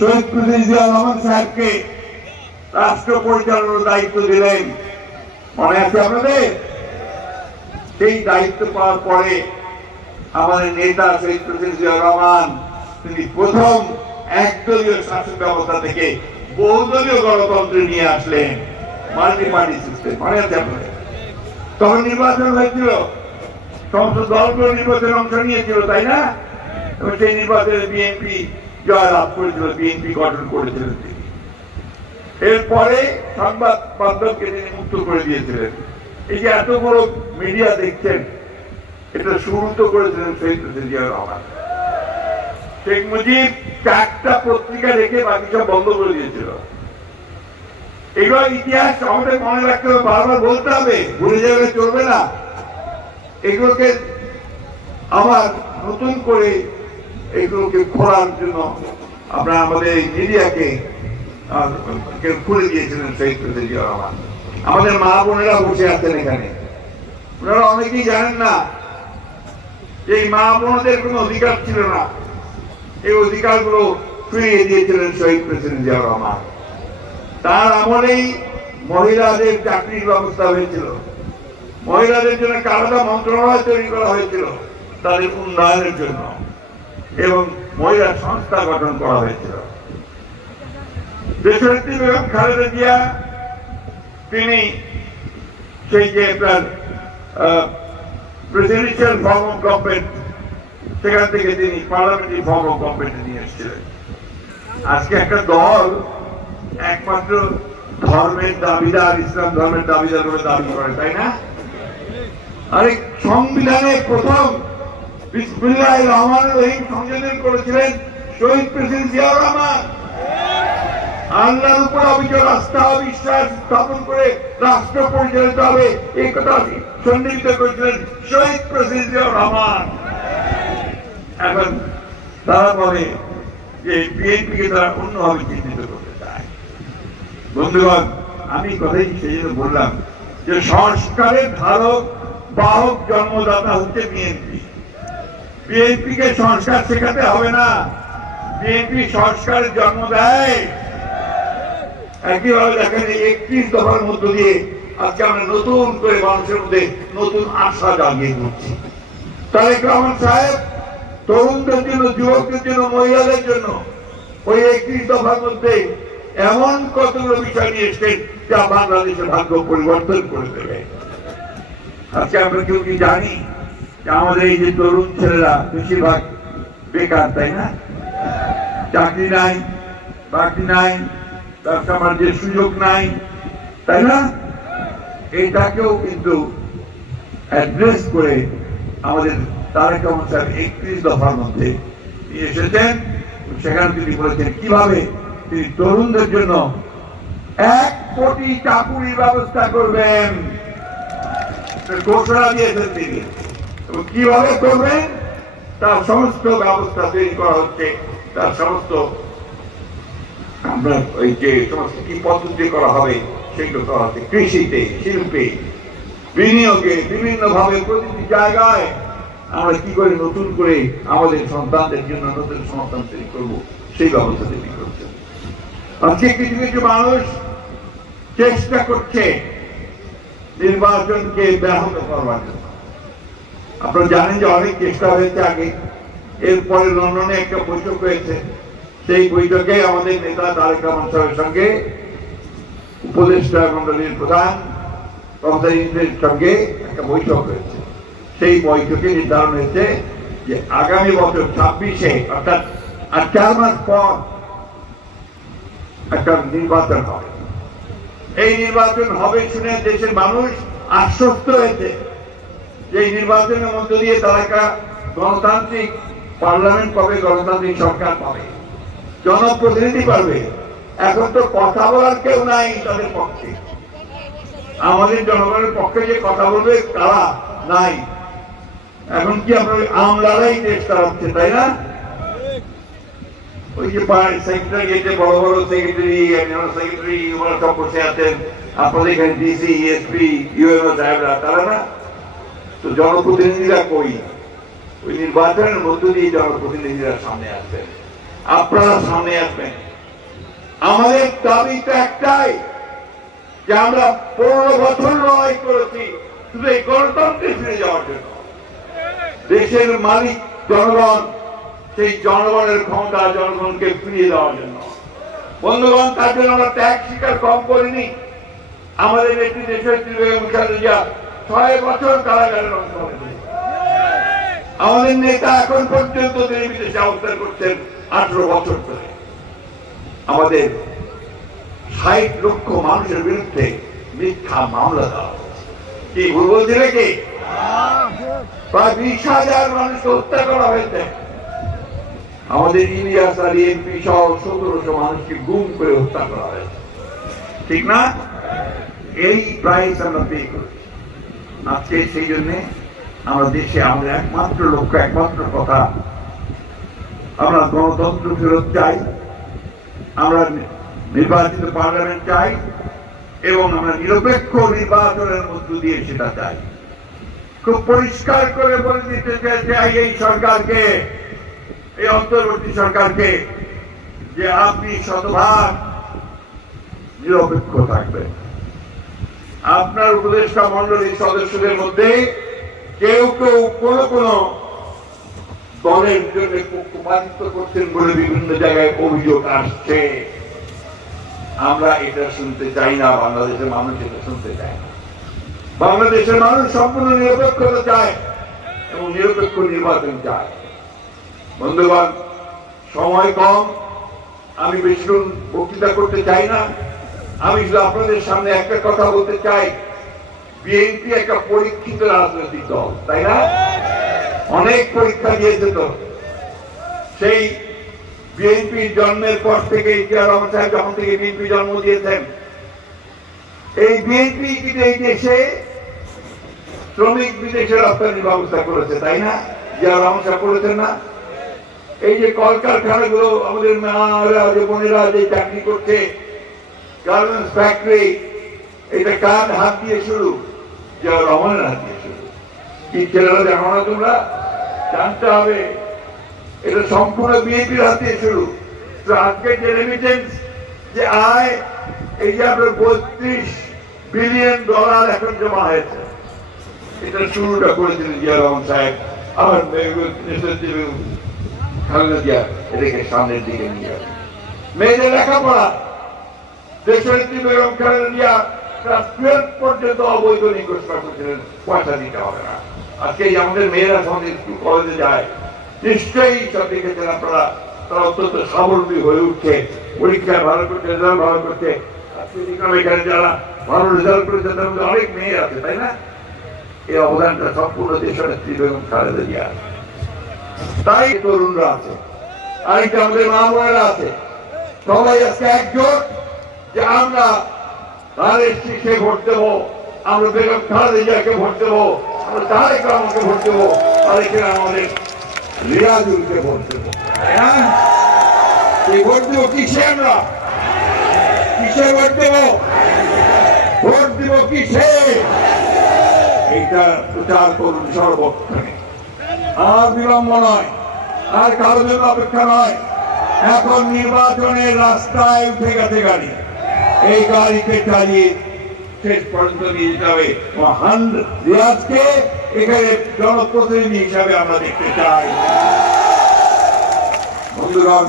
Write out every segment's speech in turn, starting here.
শহীদ president Zia Rahman সাহেবকে রাষ্ট্র পরিচালনার দায়িত্ব দিলেন, মনে আছে আপনাদের? সেই দায়িত্ব পাওয়ার পরে আমাদের নেতা শহীদ প্রেসিডেন্ট জিয়া রহমান তিনি প্রথম একদলীয় শাসন ব্যবস্থা থেকে বহুদলীয় গণতন্ত্রে নিয়ে আসলেন, মাল্টি পার্টি সিস্টেম। মনে আছে আপনাদের? তখন নির্বাচন হয়েছিল, সমস্ত দলগুলো নির্বাচনে অংশ নিয়েছিল, তাই না? এবং সেই নির্বাচনে বিএনপি জয় লাভ করেছিল, বিএনপি গঠন করেছিলেন তিনি। এরপরে সংবাদ মাধ্যমকে তিনি মুক্ত করে দিয়েছিলেন। এই যে এত বড় মিডিয়া দেখছেন, এটা শুরু তো করেছিলেন শহীদ প্রেসিডেন্ট জিয়া রহমান। শেখ মুজিব 4টা পত্রিকা রেখে বাকি সব বন্ধ করে দিয়েছিল। এগুলো ইতিহাস আমাদের মনে রাখতে হবে, বারবার বলতে হবে, ভুলে যাবে চলবে না। এগুলোকে আবার নতুন করে এগুলোকে খোলার জন্য আমরা আমাদের মিডিয়াকে খুলে দিয়েছিলেন শহীদ প্রেসিডেন্ট জিয়া রহমান। আমাদের মা বোনেরা বসে আছেন এখানে, ওনারা অনেকেই জানেন না এই মা বোনদের কোনো অধিকার ছিল না, এই অধিকারগুলো ফিরিয়ে দিয়েছিলেন শহীদ প্রেসিডেন্ট জিয়া রহমান। তার আমলেই মহিলাদের চাকরির ব্যবস্থা হয়েছিল, মহিলাদের জন্য আলাদা মন্ত্রণালয় তৈরি করা হয়েছিল তাদের উন্নয়নের জন্য, এবং মহিলা সংস্থা গঠন করা হয়েছিল। দেশনেত্রী বেগম খালেদা জিয়া তিনি সেই যে আপনার প্রেসিডেন্সিয়াল ফর্ম অফ গভর্নমেন্ট, সেখান থেকে তিনি পার্লামেন্টারি ফর্ম অফ গভর্নমেন্টে নিয়ে এসেছিলেন। আজকে একটা দল একমাত্র ধর্মের দাবিদার, ইসলাম ধর্মের দাবিদার বলে দাবি করে, তাই না? আরে সংবিধানে প্রথম বিসমিল্লাহির রহমানির রহিম সংযোজন করেছিলেন শহীদ প্রেসিডেন্ট জিয়া রহমান। আল্লাহর উপর অবিচল আস্থা ও বিশ্বাস স্থাপন করে রাষ্ট্র পরিচালিত হবে, এই কথা সন্নিহিত করেছিলেন শহীদ প্রেসিডেন্ট জিয়া রহমান। এখন তারা বলে যে বিএনপিকে তারা অন্যভাবে চিহ্নিত করতে চায়। বন্ধুগণ, আমি কথাই সেই জন্য বললাম যে সংস্কারের ধারক বাহক জন্মদাতা হচ্ছে বিএনপি। বিএনপিকে সংস্কার শেখাতে হবে না, বিএনপি সংস্কারের জন্ম দেয়। একইভাবে দেখেন 31 দফার মধ্য দিয়ে আজকে আমরা নতুন করে মানুষের মধ্যে নতুন আশা জাগিয়ে তুলছি। তারেক রহমান সাহেব তরুণদের জন্য, যুবকদের জন্য, মহিলাদের জন্য ওই 31 দফার মধ্যে এমন কতগুলো বিষয় নিয়ে এসছেন যা বাংলাদেশের ভাগ্য পরিবর্তন করে দেবে। আজকে আমরা কেউ কি জানি যে আমাদের এই যে তরুণ ছেলেরা বেশিরভাগ বেকার, তাই না? চাকরি নাই, বাকি নাই, ব্যবসা বাণিজ্যের সুযোগ নাই, তাই না? এইটাকেও কিন্তু অ্যাড্রেস করে আমাদের তারেক রহমান সাহেব 31 দফার মধ্যে নিয়ে এসেছেন। সেখানে তিনি বলেছেন কিভাবে তিনি তরুণদের জন্য 1 কোটি চাকুরির ব্যবস্থা করবেন, ঘোষণা দিয়েছেন তিনি। এবং কিভাবে করবেন তার সমস্ত ব্যবস্থা তৈরি করা হচ্ছে, তার সমস্ত আমরা ওই যে সমস্ত কি পদ্ধতি করা হবে সেগুলো করা হচ্ছে। কৃষিতে, শিল্পে, বিনিয়োগে, বিভিন্ন ভাবে প্রতিটি জায়গায় আমরা কি করে নতুন করে আমাদের সন্তানদের জন্য নতুন সংস্থান তৈরি করবো সেই ব্যবস্থা তৈরি করছে। আজকে কিছু কিছু মানুষ চেষ্টা করছে নির্বাচনকে ব্যাহত করবার জন্য। আপনারা জানেন যে অনেক চেষ্টা হয়েছে আগে, এরপরে লন্ডনে একটা বৈঠক হয়েছে। সেই বৈঠকে আমাদের নেতা তারেক রহমান সাহেবের সঙ্গে উপদেষ্টা মন্ডলীর প্রধান প্রধানমন্ত্রীর সঙ্গে একটা বৈঠক হয়েছে। সেই বৈঠকে নির্ধারণ হয়েছে যে আগামী বছর 26-এ অর্থাৎ আর 4 মাস পর একটা নির্বাচন হবে। এই নির্বাচন হবে শুনে দেশের মানুষ আশ্বস্ত হয়েছে যে এই নির্বাচনের মধ্য দিয়ে তারা একটা গণতান্ত্রিক পার্লামেন্ট পাবে, গণতান্ত্রিক সরকার পাবে, জনপ্রতিনিধি পাবে। এখন তো কথা বলার কেউ নাই তাদের পক্ষে, আমাদের জনগণের পক্ষে যে কথা বলবে তারা নাই। এখন কি আপনার আমলারাই দেশ চালাচ্ছে, তাই না? ওই যে সেক্রেটারি, বড় বড় সেক্রেটারি ওরা সব বসে আছেন, আপনাদের এখানে ডিসি, এসপি, ইউএনও সাহেবরা, তারা না। তো জনপ্রতিনিধিরা কই? ওই নির্বাচনের মধ্য দিয়ে জনপ্রতিনিধিরা সামনে আসবেন, আপনারা সামনে আসবেন। আমাদের দাবি তো একটাই যে আমরা 15 বছর লড়াই করেছি শুধু এই গণতন্ত্রে ফিরে যাওয়ার জন্য। দেশের মালিক জনগণ, সেই জনগণের ক্ষমতা জনগণকে ফিরিয়ে দেওয়ার জন্য। বন্ধুগণ, তার জন্য আমরা ত্যাগ স্বীকার কম করিনি। আমাদের একটি দেশের বেগম খালেদা 6 বছর কারাগারের অংশ হয়েছে। আমাদের নেতা এখন পর্যন্ত তিনি বিদেশে অবস্থান করছেন 18 বছর ধরে। আমাদের 60 লক্ষ মানুষের বিরুদ্ধে মিথ্যা মামলা দেওয়া কি ভুল বলছি নাকি? প্রায় 20,000 মানুষকে হত্যা করা হয়েছে। আমাদের ইলিয়াস আলী এমপি সহ 1700 মানুষকে গুম করে হত্যা করা হয়েছে, ঠিক না? এই প্রাইস আমরা পে করি। আজকে সেই জন্য আমরা দেশে আমাদের একমাত্র লক্ষ্য, একমাত্র কথা, আমরা গণতন্ত্র ফেরত চাই, আমরা নির্বাচিত পার্লামেন্ট চাই এবং আমরা নিরপেক্ষ নির্বাচনের মধ্য দিয়ে সেটা চাই। খুব পরিষ্কার করে বলে দিতে চাই এই সরকারকে, এই অন্তর্বর্তী সরকারকে, যে আপনি শতভাগ নিরপেক্ষ থাকবেন। আপনার উপদেষ্টা মন্ডলীর সদস্যদের মধ্যে কেউ কেউ কোন দলের জন্য পক্ষপাতিত্ব করছেন বলে বিভিন্ন জায়গায় অভিযোগ আসছে। আমরা এটা শুনতে চাই না, বাংলাদেশের মানুষ এটা শুনতে চায় না। বাংলাদেশের মানুষ সম্পূর্ণ নিরপেক্ষতা চায় এবং নিরপেক্ষ নির্বাচন চায়। বন্ধুগণ, সময় কম, আমি বেশি বক্তৃতা করতে চাই না। আমি শুধু আপনাদের সামনে একটা কথা বলতে চাই, বিএনপি একটা পরীক্ষিত রাজনৈতিক দল, তাই না? অনেক পরীক্ষা দিয়েছে তো। সেই বিএনপির জন্মের পর থেকে জিয়া রহমান সাহেব যখন থেকে বিএনপি জন্ম দিয়েছেন, এই বিএনপি কিন্তু এই দেশে শ্রমিক বিদেশে রপ্তানির ব্যবস্থা করেছে, তাই না? জিয়া রহমান সাহেব করেছেন না? এই যে কলকারখানাগুলো আমাদের মারা যে বোনেরা যে চাকরি করছে, গার্মেন্টস ফ্যাক্টরি, এটা কার হাত দিয়ে শুরু? জিয়া রহমানের হাত দিয়ে শুরু। কি ছেলেরা জানো না তোমরা? জানতে হবে, এটা সম্পূর্ণ বিএনপির হাত দিয়ে শুরু। তো আজকে যে রেমিটেন্স যে আয়, এই যে আপনার $32 বিলিয়ন এখন জমা হয়েছে, এটা শুরুটা করেছিলেন জিয়া রহমান সাহেব। আমার খালেদা জিয়া এটাকে সামনের দিকে নিয়ে যাবে। মেয়েদের লেখাপড়া, দেশের বেগম খালেদা জিয়া ক্লাস 12 পর্যন্ত অবৈধ ঘোষণা করেছিলেন, পয়সা দিতে হবে না। আজকে আমাদের মেয়েরা যখন স্কুল কলেজে যায়, নিশ্চয়ই সব দেখেছেন আপনারা, তারা অত্যন্ত স্বাবলম্বী হয়ে উঠছে, পরীক্ষায় ভালো করছে, রেজাল্ট ভালো করছে। আজকে দেখলাম এখানে যারা ভালো রেজাল্ট করেছে তাদের মধ্যে অনেক মেয়ে আছে, তাই না? এই অবদানটা সম্পূর্ণ দেশনেত্রী বেগম খালেদা জিয়া। তাই তরুণরা আছে, আরেকটা আমাদের মা বোনেরা আছে, সবাই আজকে একজোট যে আমরা তাদের শীর্ষে ভোট দেবো, আমরা বেগম খালেদা জিয়াকে ভোট দেবো, আমরা তারেক রহমানকে ভোট দেবো, আর এখানে আমাদের রিয়াজুলকে ভোট দেবো। এই ভোট দেবো কিসে? আমরা কিসে ভোট দেবো? ভোট দেবো কিসে? এইটা প্রচার করুন সর্বক্ষণে। আর বিলম্ব নয়, আর কারোর জন্য অপেক্ষা নয়। এখন নির্বাচনের রাস্তায় উঠে গেছে গাড়ি, এই গাড়িকে চালিয়ে শেষ পর্যন্ত নিয়ে যেতে হবে। রিয়াজকে এখানে জনপ্রতিনিধি হিসাবে আমরা দেখতে চাই। বন্ধুগণ,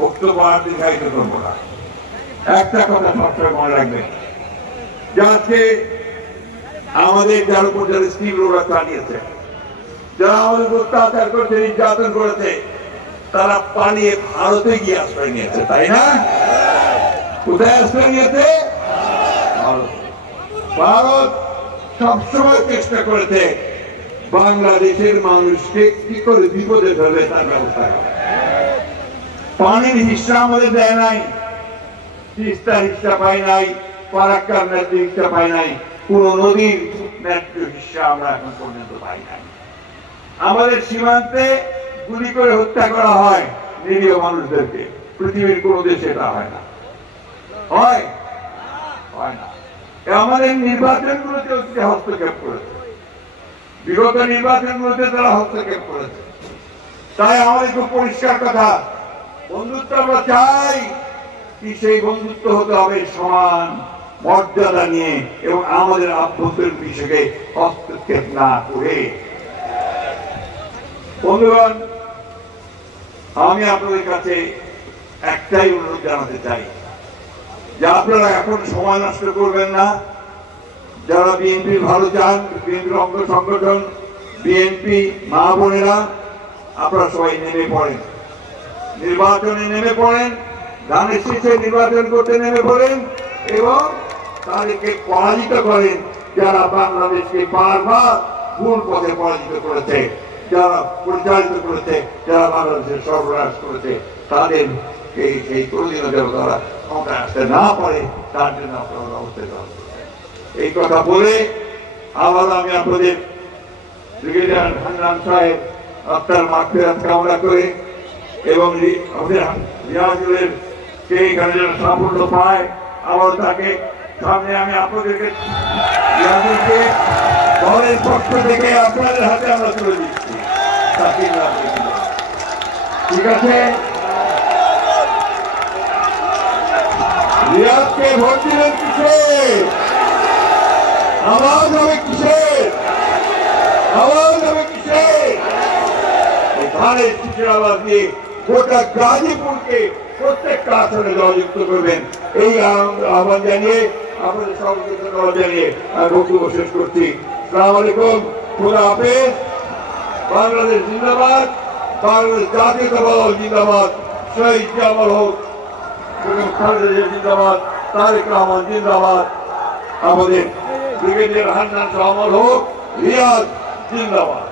বক্তব্য আর দীর্ঘায়িত করবো না, একটা কথা সবসময় মনে রাখবেন, যে আজকে আমাদের যার উপর যারা তীব্রতা চালিয়েছে, যারা আমাদের অত্যাচার করেছে, নির্যাতন করেছে, তারা পালিয়ে ভারতে গিয়ে আশ্রয় নিয়েছে, তাই না? কোথায় আশ্রয় নিয়েছে? ভারত সবসময় চেষ্টা করেছে বাংলাদেশের মানুষকে কি করে বিপদে ফেলে তার ব্যবস্থা করে। পানির হিস্সা আমাদের দেয় নাই, তিস্তার হিস্সা পাই নাই, ফারাক্কার ন্যায্য হিস্সা পাই নাই, কোন নদীর ন্যায্য হিস্সা আমরা এখন পর্যন্ত পাই নাই। আমাদের সীমান্তে গুলি করে হত্যা করা হয় নিরীহ মানুষদেরকে, পৃথিবীর কোন দেশে এটা হয় না, হয় না। আমাদের নির্বাচনগুলোতে হস্তক্ষেপ করেছে, বিগত নির্বাচনগুলোতে তারা হস্তক্ষেপ করেছে। তাই আমাদের খুব পরিষ্কার কথা, বন্ধুত্ব আমরা চাই, সেই বন্ধুত্ব হতে হবে সমান মর্যাদা নিয়ে এবং আমাদের আভ্যন্তরীণ বিষয়কে হস্তক্ষেপ না করে। বন্ধুগণ, আমি আপনাদের কাছে একটাই অনুরোধ জানাতে চাই যে আপনারা এখন সময় নষ্ট করবেন না। যারা বিএনপির ভালো চান, বিএনপির অঙ্গ সংগঠন, বিএনপি মা বোনেরা, আপনারা সবাই নেমে পড়েন, নির্বাচনে নেমে পড়েন, ধানের শীষে নির্বাচন করতে নেমে পড়েন এবং তাদেরকে পরাজিত করেন যারা বাংলাদেশকে বারবার ভুল পথে পরাজিত করেছে, যারা পরিচালিত করেছে, যারা বাংলাদেশের সর্বনাশ করেছে, তাদের এই কোনদিনও যেন তারা ক্ষমতায় আসতে না পারে তার জন্য আপনারা ব্যবস্থা গ্রহণ করবেন। এই কথা বলে আবার আমি আপনাদের ব্রিগেডিয়ার হান্নান সাহেব আত্মার মাগফিরাত কামনা করে এবং আমাদের রিয়াজুলের সেই এখানে যেন সাফল্য পায়, আবার তাকে সামনে আমি আপনাদেরকে রিয়াজুলকে দলের পক্ষ থেকে আপনাদের হাতে আমরা তুলে দিচ্ছি। ঠিক আছে, রিয়াজকে ভোট দিলেন কিসে? আওয়াজ হবে কিসে? আওয়াজ হবে কিসে? ধানের শীষের আওয়াজ দিয়ে গোটা গাজীপুরকে প্রত্যেকটা আসনে জয়যুক্ত করবেন, এই আহ্বান জানিয়ে আপনাদের সকলকে ধন্যবাদ জানিয়ে আমি বক্তব্য শেষ করছি। আসসালামু আলাইকুম, খোদা হাফেজ। বাংলাদেশ জিন্দাবাদ, বাংলাদেশ জাতীয়তাবাদ দল জিন্দাবাদ, শহীদ জামাল হোক, খালেদা জিন্দাবাদ, তারেক রহমান জিন্দাবাদ, আমাদের ব্রিগেডিয়ার হান্নান শাহ হোক, রিয়াজ জিন্দাবাদ।